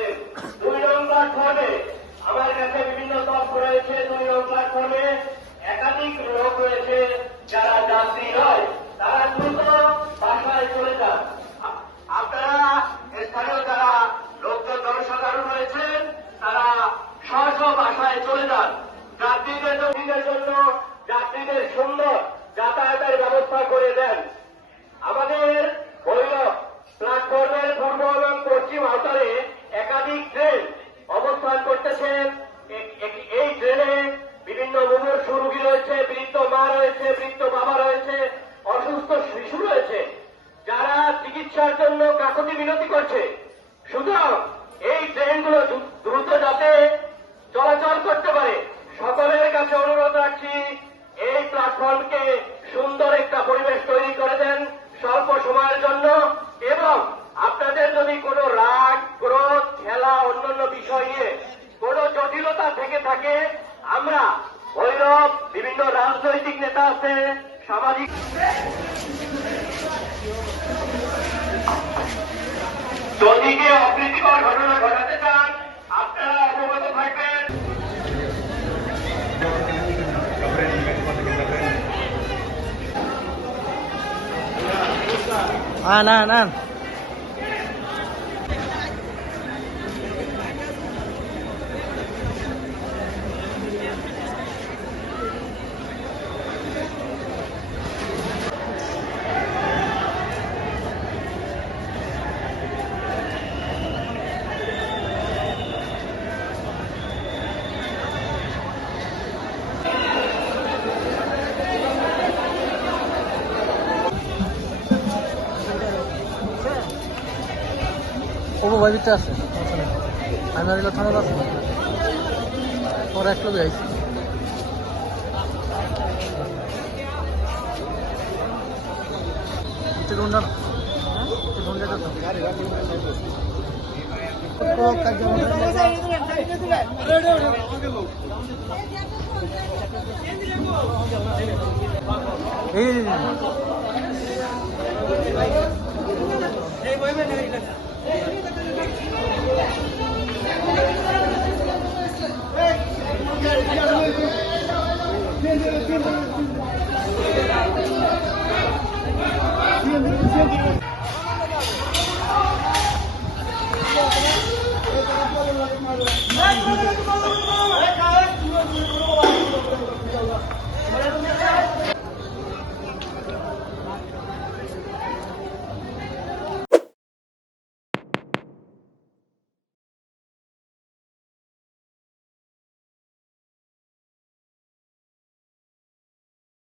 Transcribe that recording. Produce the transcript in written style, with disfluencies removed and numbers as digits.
আমাদের 2 নং প্ল্যাটফর্মে আমার কাছে বিভিন্ন তথ্য রয়েছে। 2 নং প্ল্যাটফর্মে একাধিক লোক রয়েছে যারা যাত্রী নয়, তারা দ্রুত বাসায় চলে যান। আপনারা স্থানীয় যারা লোকজন জনসাধারণ রয়েছেন তারা স্ব বাসায় চলে যান। যাত্রীদের জন্য যাত্রীদের সুন্দর যাতায়াতের ব্যবস্থা করে দেন। আমাদের ভৈরব প্ল্যাটফর্মের পূর্ব এবং পশ্চিম আউটারে একাধিক ট্রেন অবস্থান করতেছেন। এই ট্রেনে বিভিন্ন মুমূর্ষু রোগী রয়েছে, বৃদ্ধ মা রয়েছে, বৃদ্ধ বাবা রয়েছে, অসুস্থ শিশু রয়েছে, যারা চিকিৎসার জন্য কাকুতি মিনতি করছে। সুতরাং এই ট্রেনগুলো দ্রুত যাতে চলাচল করতে পারে, সকলের কাছে অনুরোধ রাখছি এই প্ল্যাটফর্মকে সুন্দর একটা পরিবেশ তৈরি করে দেন স্বল্প সময়ের জন্য। এবং আপনাদের যদি কোনো রাগ, ক্রোধ, খেলা, অন্যান্য বিষয় নিয়ে কোনো জটিলতা থেকে থাকে, আমরা ভৈরব বিভিন্ন রাজনৈতিক নেতা আছে, সামাজিক যদি কেউ অপ্রীতিকর ঘটনা ঘটাতে চান আপনারা অবগত থাকবেন। না ও ভাই ভিতরে আছে, আমি আর থানা আছে ওর এক লোক আইছি। ঢুন্ডা